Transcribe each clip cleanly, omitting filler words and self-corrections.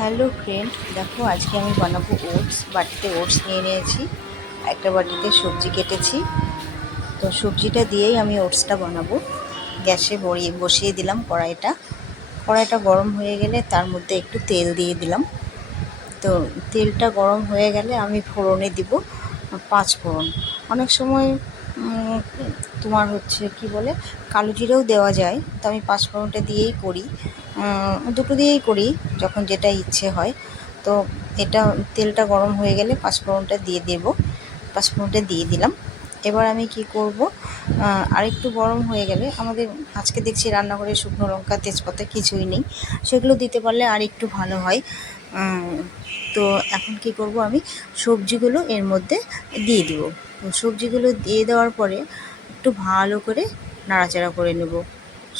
Hello friend, দেখো আজকে আমি বানাবো ওটস। বাটিতে ওটস নিয়ে নিয়েছি, একটা বাটিতে সবজি কেটেছি। তো সবজিটা দিয়েই আমি ওটসটা বানাবো। গ্যাসে বসিয়ে দিলাম কড়াইটা গরম হয়ে গেলে তার মধ্যে একটু তেল দিয়ে দিলাম। তো তেলটা গরম হয়ে গেলে আমি ফোড়নে দিব 5 ফোড়ন। অনেক সময় তোমার হচ্ছে কি বলে কালো জিরেও দেওয়া যায়, তো আমি 5 ফোড়নটা দিয়েই করি, দুটো দিয়েই করি যখন যেটা ইচ্ছে হয়। তো এটা তেলটা গরম হয়ে গেলে 5 ফোড়নটা দিয়ে দেব। 5 ফোড়নটা দিয়ে দিলাম। এবার আমি কি করব, আরেকটু গরম হয়ে গেলে আমাদের আজকে দেখছি রান্নাঘরে শুকনো লঙ্কা তেজপাতা কিছুই নেই, সেগুলো দিতে পারলে আর একটু ভালো হয়। তো এখন কি করব, আমি সবজিগুলো এর মধ্যে দিয়ে দিব। সবজিগুলো দিয়ে দেওয়ার পরে একটু ভালো করে নাড়াচাড়া করে নেব।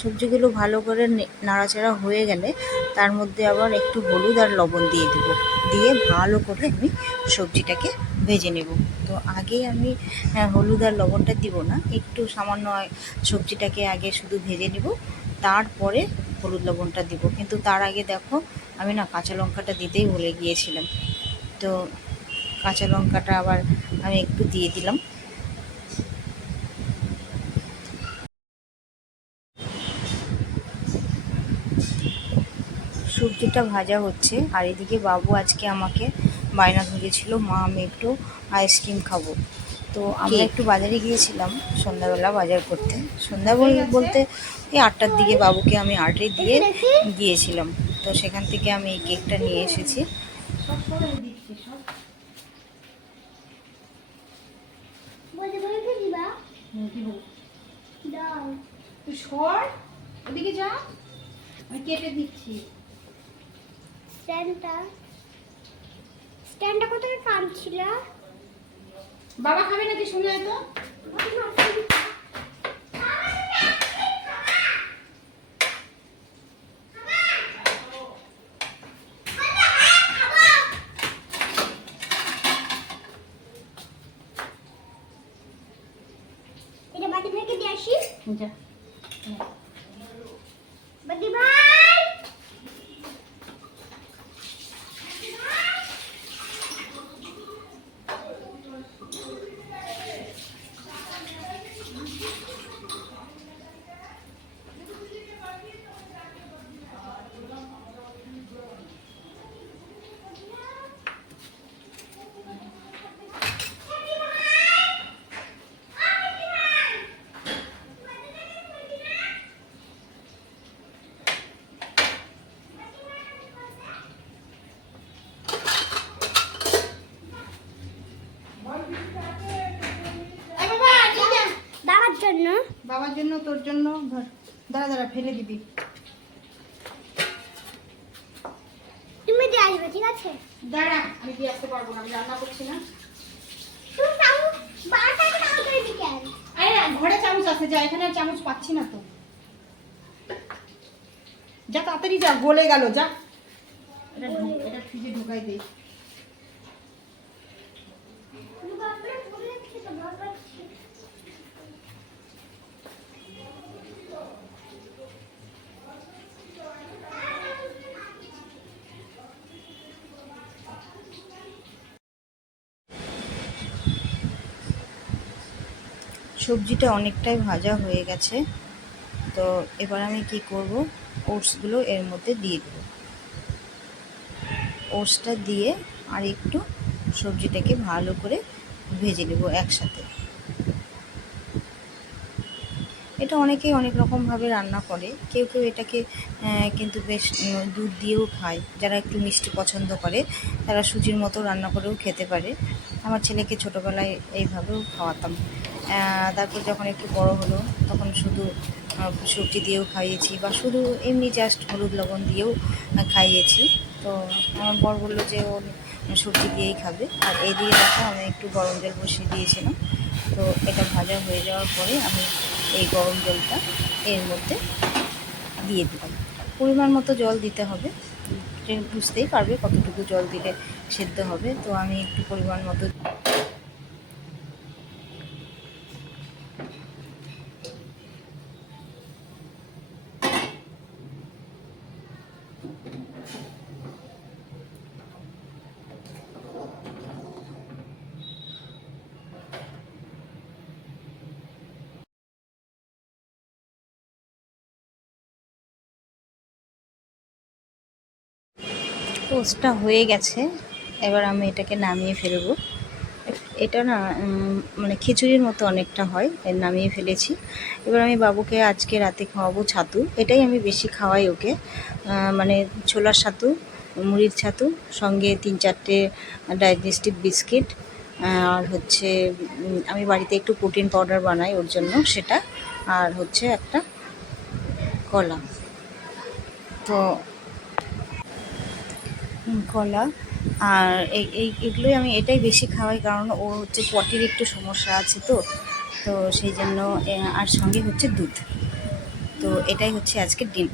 সবজিগুলো ভালো করে নাড়াচাড়া হয়ে গেলে তার মধ্যে আবার একটু হলুদ আর লবণ দিয়ে দেব। দিয়ে ভালো করে আমি সবজিটাকে ভেজে নেব। তো আগে আমি হলুদ আর লবণটা দিব না, একটু সামান্য সবজিটাকে আগে শুধু ভেজে নেব, তারপরে হলুদ লবণটা দিব। কিন্তু তার আগে দেখো আমি না কাঁচা লঙ্কাটা দিতেই ভুলে গিয়েছিলাম। তো কাঁচা লঙ্কাটা আবার আমি একটু দিয়ে দিলাম। সবজিটা ভাজা হচ্ছে, আর এদিকে বাবু আজকে আমাকে বায়না ধরেছিল, মা আমি একটু আইসক্রিম খাবো। তো আমরা একটু বাজারে গিয়েছিলাম সন্ধ্যাবেলা বাজার করতে। সন্ধ্যা বলতে এই 8টার দিকে বাবুকে আমি আর্টে দিয়ে গিয়েছিলাম। তো সেখান থেকে আমি এই কেকটা নিয়ে এসেছি। তুই সর, ওদিকে যা, আমি কেটে দিচ্ছি। স্ট্যান্ডটা কত কাঁদছিল। বাবা খাবে নাকি শুনে তো? এটা বাটি থেকে দিয়ে আসি। যা বাটি ভাই, বাবার জন্য। বাবার জন্য, তোর জন্য। ধর, দাঁড়া দাঁড়া, ফেলে দিবি। তুমি দিয়ে আসবে, ঠিক আছে? দাঁড়া, আমি দিয়ে আসতে পারবো না, আমি রান্না করছি না। তুমি চামচ বাটাকে নাও করে দিকে। আরে না, ঘরে চামচ আছে, যা, এখানে আর চামচ পাচ্ছি না তো। যা তাড়াতাড়ি যা, গলে গেল, যা। এটা ফ্রিজে ঢুকাই দে। সবজিটা অনেকটাই ভাজা হয়ে গেছে। তো এবার আমি কি করব, ওটসগুলো এর মধ্যে দিয়ে দেব। ওটসটা দিয়ে আর একটু সবজিটাকে ভালো করে ভেজে নেব একসাথে। এটা অনেকেই অনেক রকমভাবে রান্না করে। কেউ কেউ এটাকে কিন্তু বেশ দুধ দিয়েও খায়। যারা একটু মিষ্টি পছন্দ করে তারা সুজির মতো রান্না করেও খেতে পারে। আমার ছেলেকে ছোটোবেলায় এইভাবেও খাওয়াতাম। তারপর যখন একটু বড় হলো তখন শুধু সবজি দিয়েও খাইয়েছি, বা শুধু এমনি জাস্ট হলুদ লবণ দিয়েও খাইয়েছি। তো আমার বর বললো যে ও সবজি দিয়েই খাবে। আর এই দিয়ে দেখো আমি একটু গরম জল বসিয়ে দিয়েছিলাম। তো এটা ভাজা হয়ে যাওয়ার পরে আমি এই গরম জলটা এর মধ্যে দিয়ে দিলাম। পরিমাণ মতো জল দিতে হবে, বুঝতেই পারবে কতটুকু জল দিলে সেদ্ধ হবে। তো আমি একটু পরিমাণ মতো ওটসটা হয়ে গেছে, এবার আমি এটাকে নামিয়ে ফেলবো। এটা না মানে খিচুড়ির মতো অনেকটা হয়, নামিয়ে ফেলেছি। এবার আমি বাবুকে আজকে রাতে খাওয়াবো ছাতু, এটাই আমি বেশি খাওয়াই ওকে। মানে ছোলার ছাতু, মুড়ির ছাতু, সঙ্গে 3-4টে ডাইজেস্টিভ বিস্কিট, আর হচ্ছে আমি বাড়িতে একটু প্রোটিন পাউডার বানাই ওর জন্য সেটা, আর হচ্ছে একটা কলা। তো কলা আর এগুলোই আমি এটাই বেশি খাওয়াই, কারণ ও হচ্ছে পটির একটু সমস্যা আছে, তো তো সেই জন্য আর সঙ্গে হচ্ছে দুধ। তো এটাই হচ্ছে আজকের ডিম।